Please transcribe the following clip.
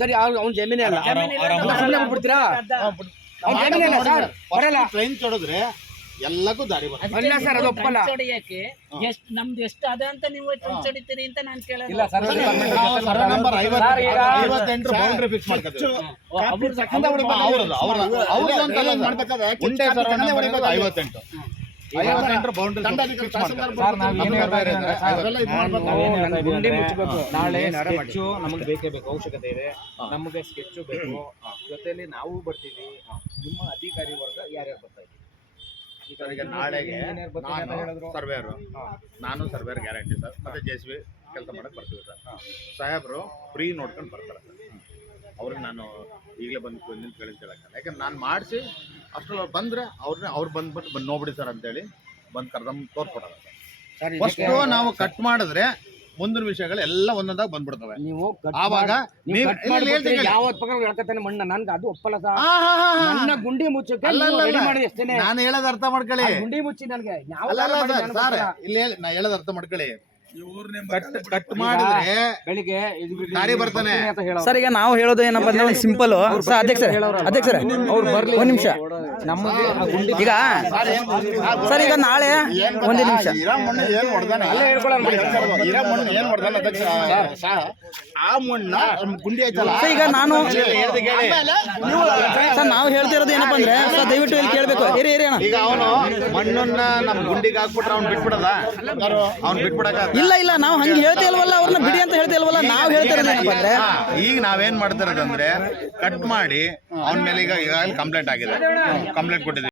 ಸರಿ ಅವ್ನ ಜಮೀನೇ ಅಲ್ಲ ಸುಮ್ಮನೆ ಬಿಡ್ತೀರಾ? ಅವ್ನ ಜಮೀನೇ ಅಲ್ಲ ಸರ್, ಬರಲ್ಲ. ಟ್ರೈನ್ ಚಡಿದ್ರೆ ಎಲ್ಲಕ್ಕೂ ದಾರಿ ಬರ್ತದೆ. ಅಲ್ಲ ಸರ್, ಅದು ಒಪ್ಪಲ್ಲ. ನಮ್ದು ಎಷ್ಟು ಅದ ಅಂತ ನೀವು ಹೊಡಿತೀರಿ ಅಂತ ನಾನು ಕೇಳಲ್ಲ. ಇಲ್ಲ sir, survey number 58 boundary fix ಮಾಡ್ಕೊತೀವಿ. ಗುಂಡಿ ಮುಚ್ಚಬೇಕು. ನಾಳೆ ಸ್ಕೆಚ್ಚು ನಮಗೆ ಬೇಕೇ ಬೇಕು, ಅವಶ್ಯಕತೆ ಇದೆ. ನಮಗೆ ಸ್ಕೆಚ್ಚು ಬೇಕು, ಜೊತೆಲಿ ನಾವು ಬರ್ತೀವಿ. ನಿಮ್ಮ ಅಧಿಕಾರಿ ವರ್ಗ ಯಾರ್ಯಾರು ಬರ್ತಾ ಇದ್ದೀವಿ? ಈಗ ನಾಳೆಗೆ ಸರ್ವೇರು, ನಾನು ಸರ್ವೇರ್ ಗ್ಯಾರಂಟಿ ಸರ್, ಮತ್ತೆ JCB ಕೆಲಸ ಮಾಡಕ್ ಬರ್ತೀವಿ ಸರ್. ಸಾಹೇಬ್ರು ಫ್ರೀ ನೋಡ್ಕೊಂಡು ಬರ್ತಾರೆ ಸರ್. ಅವ್ರಿಗೆ ನಾನು ಈಗಲೇ ಬಂದು ನಿಂತು ಕೇಳಿಲ್ಲ, ಯಾಕಂದ್ರೆ ನಾನು ಮಾಡಿಸಿ ಅಷ್ಟರಲ್ಲಿ ಬಂದರೆ ಅವ್ರು ಬಂದ್ಬಿಟ್ಟು ನೋಡ್ಬಿಡಿ ಸರ್ ಅಂತೇಳಿ ಬಂದು ಕರೆದಮ್ಮ ತೋರ್ಸ್ಕೊಡಲ್ಲ ಸರ್. ಫಸ್ಟು ನಾವು ಕಟ್ ಮಾಡಿದ್ರೆ ಮುಂದಿನ ವಿಷಯಗಳು ಎಲ್ಲ ಒಂದೊಂದಾಗ ಬಂದ್ಬಿಡ್ತವೆ. ನೀವು ಆವಾಗ ಯಾವತ್ ಪಕ್ಕ ಹೇಳ್ಕತ್ತಾನೆ ಮಣ್ಣ, ನನ್ಗೆ ಅದು ಒಪ್ಪಲ್ಲ ಸರ್. ನನ್ನ ಗುಂಡಿ ಮುಚ್ಚಕ್ಕೆ ಮಾಡಿ ಅಷ್ಟೇನೆ. ನಾನು ಹೇಳೋದು ಅರ್ಥ ಮಾಡ್ಕೊಳ್ಳಿ. ಗುಂಡಿ ಮುಚ್ಚಿ ನನಗೆ ಸರ್, ಇಲ್ಲಿ ನಾ ಹೇಳೋದು ಅರ್ಥ ಮಾಡ್ಕೊಳ್ಳಿ. ಕಟ್ ಮಾಡಿದ್ರೆ ಬೆಳಿಗ್ಗೆ ದಾರಿ ಬರ್ತಾನೆ ಸರ್. ಈಗ ನಾವು ಹೇಳೋದು ಏನಪ್ಪ ಅಂದ್ರೆ ಒಂದು ಸಿಂಪಲ್ ಸರ್. ಅಧ್ಯಕ್ಷರೇ ಒಂದು ನಿಮಿಷ. ನಮಗೆ ಈಗ ಸರ್, ಈಗ ನಾಳೆ ಒಂದು ನಿಮಿಷ. ಏನ್ ಹೊಡ್ದಾನೆ ಆ ಮಣ್ಣ ಗುಂಡಿ ಆಯ್ತಲ್ಲ. ಈಗ ನಾನು ಸರ್, ನಾವು ಹೇಳ್ತಿರೋದು ಏನಪ್ಪ ಅಂದ್ರೆ ಸರ್, ದಯವಿಟ್ಟು ಇಲ್ಲಿ ಕೇಳಬೇಕು. ಈಗ ಅವನು ಮಣ್ಣನ್ನ ನಮ್ ಗುಂಡಿಗೆ ಹಾಕ್ಬಿಟ್ರೆ ಅವ್ನು ಬಿಟ್ಬಿಡದ? ಅವ್ನು ಬಿಟ್ಬಿಡಕ ಇಲ್ಲ ಇಲ್ಲ, ನಾವು ಹಂಗೆ ಹೇಳ್ತಾ ಇಲ್ವಲ್ಲ, ಅವ್ರನ್ನ ಬಿಡಿ ಅಂತ ಹೇಳ್ತಾ ಇಲ್ವಲ್ಲ. ನಾವು ಹೇಳ್ತಿರೋದು ಏನಪ್ಪ ಅಂದ್ರೆ ಈಗ ನಾವೇನ್ ಮಾಡ್ತಿರೋದಂದ್ರೆ ಕಟ್ ಮಾಡಿ ಅವನ ಮೇಲೆ ಈಗ ಕಂಪ್ಲೇಂಟ್ ಆಗಿದೆ, ಕಂಪ್ಲೇಂಟ್ ಕೊಟ್ಟಿದ್ದೀವಿ.